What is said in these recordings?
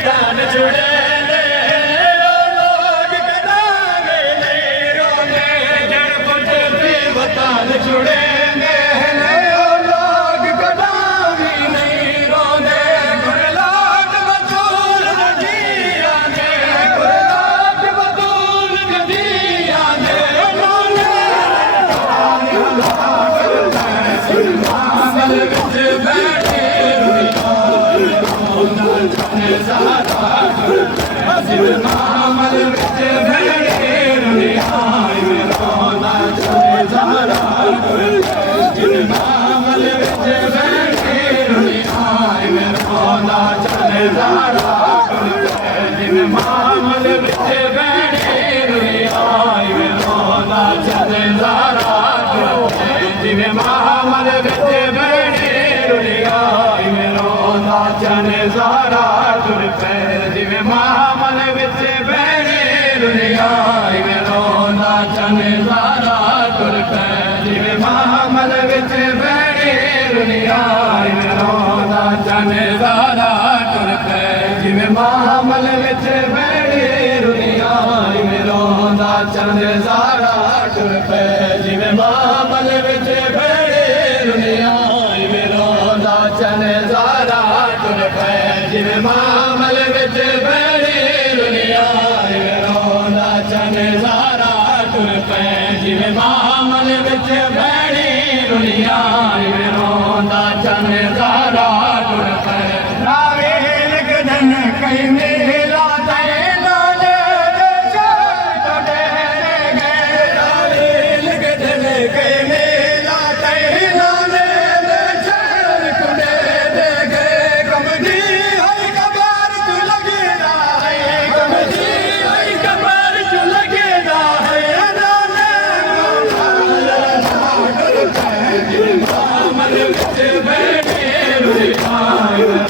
वतन छुड़े दे लोग कदावे नहीं रोंदे जड़ पुट भी वतन छुड़ेंगे लोग कदावे नहीं रोंदे कुरलाट बतूल नदी आंदे कुरलाट बतूल नदी आंदे मामल विच बैठे मामल विच बैठे रोंदा चले ज़ारा जिन मामल विच बैठे रोंदा चले ज़ारा जिन मामल विच बैठे रोंदा चले ज़ारा जिन मामल विच बैठे रोंदा चले ज़ारा तुर पे जिवें मामल विच बैठे रोंदा चले ज़ारा तुर पे जिवें मामल विच बैठे रोंदा चले ज़ारा तुर पे जिवें मामल विच बैठे रोंदा चले ज़ारा तुर पे जिवें मामल विच बैठे रोंदा चले ज़ारा तुर पे जिवें मामल विच बैठे रोंदा चले ज़ारा तुर पे जिवें मामल विच बैठे रोंदा चले ज़ारा तुर पे रावे लगदन कई मेला तय नाले दे शहर टुटे गए रावे लगदन कई मेला तय नाले दे शहर टुटे गए कमदी हई कबार तू लगेदा है कमदी हई कबार तू लगेदा है नाले मामल विच बैठे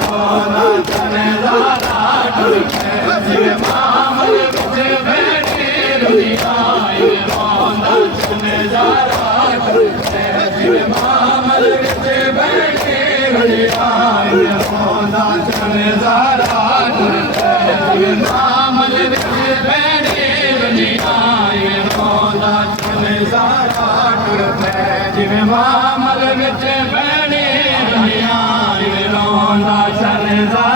रोंदा चले ज़ारा तुर पे जिवें मामल विच बैठे रोंदा चले ज़ारा तुर पे जिवें मामल विच बैठे रोंदा चले ज़ारा तुर पे जिवें मामल विच बैठे रोंदा चले ज़ारा तुर पे जिवें मामल विच बैठे रोंदा चले ज़ारा